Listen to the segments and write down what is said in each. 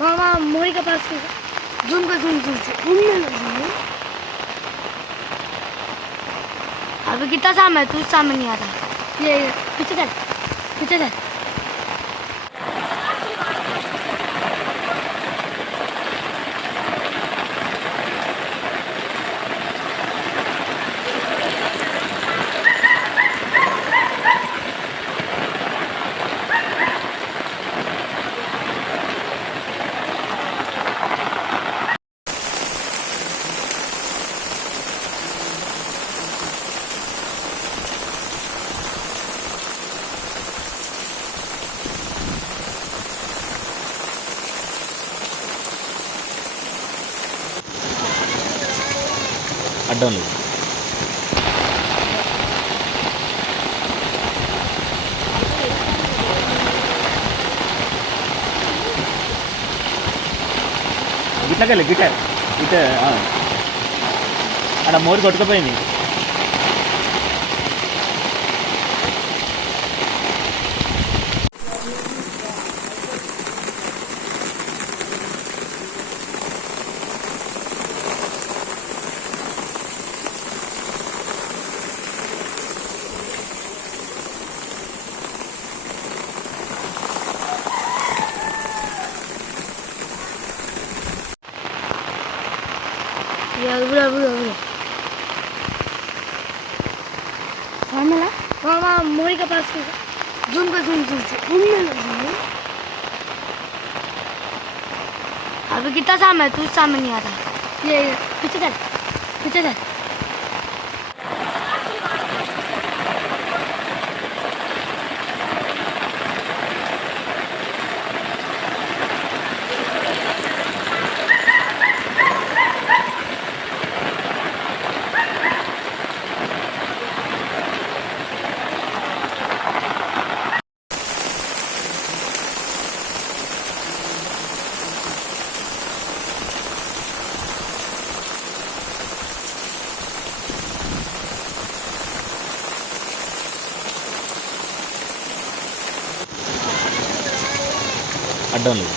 मामा मोरी के पास जूम कर अभी कितना सामने है, तू सामने नहीं आता। ये पीछे चल, पीछे चल। అడ్డం లేదు. గిట్లకెళ్ళి ఇట అక్కడ మోరు కొట్టుకుపోయింది. मामा मोरी के पास जूम कर अभी कितना सामने है, तू सामने नहीं आता। ये पीछे चल, पीछे चल। అడ్డం లేదు.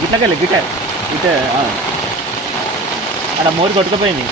గిట్లకెళ్ళి ఇట అక్కడ మోరు కొట్టుకుపోయింది.